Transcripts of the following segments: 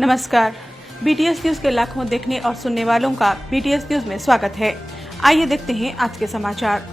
नमस्कार। BTS news के लाखों देखने और सुनने वालों का बीटीएस न्यूज में स्वागत है। आइए देखते हैं आज के समाचार।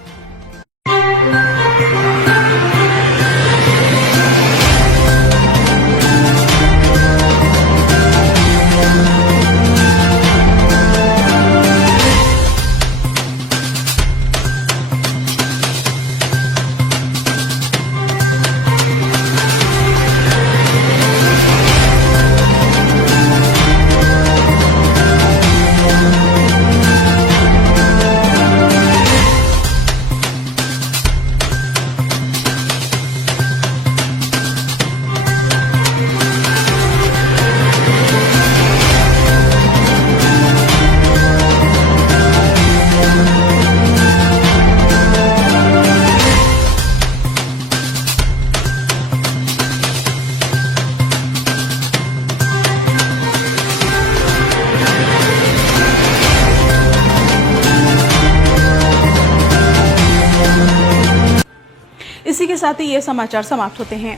इसी के साथ ही ये समाचार समाप्त होते हैं।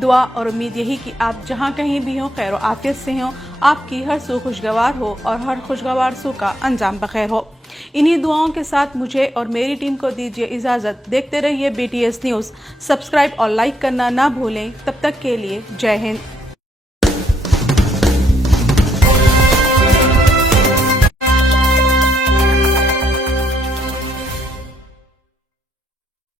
दुआ और उम्मीद यही कि आप जहां कहीं भी हो खैर आफियत से हो, आपकी हर सू खुशगवार हो और हर खुशगवार सू का अंजाम बखैर हो। इन्हीं दुआओं के साथ मुझे और मेरी टीम को दीजिए इजाजत। देखते रहिए बीटीएस न्यूज। सब्सक्राइब और लाइक करना ना भूलें। तब तक के लिए जय हिंद।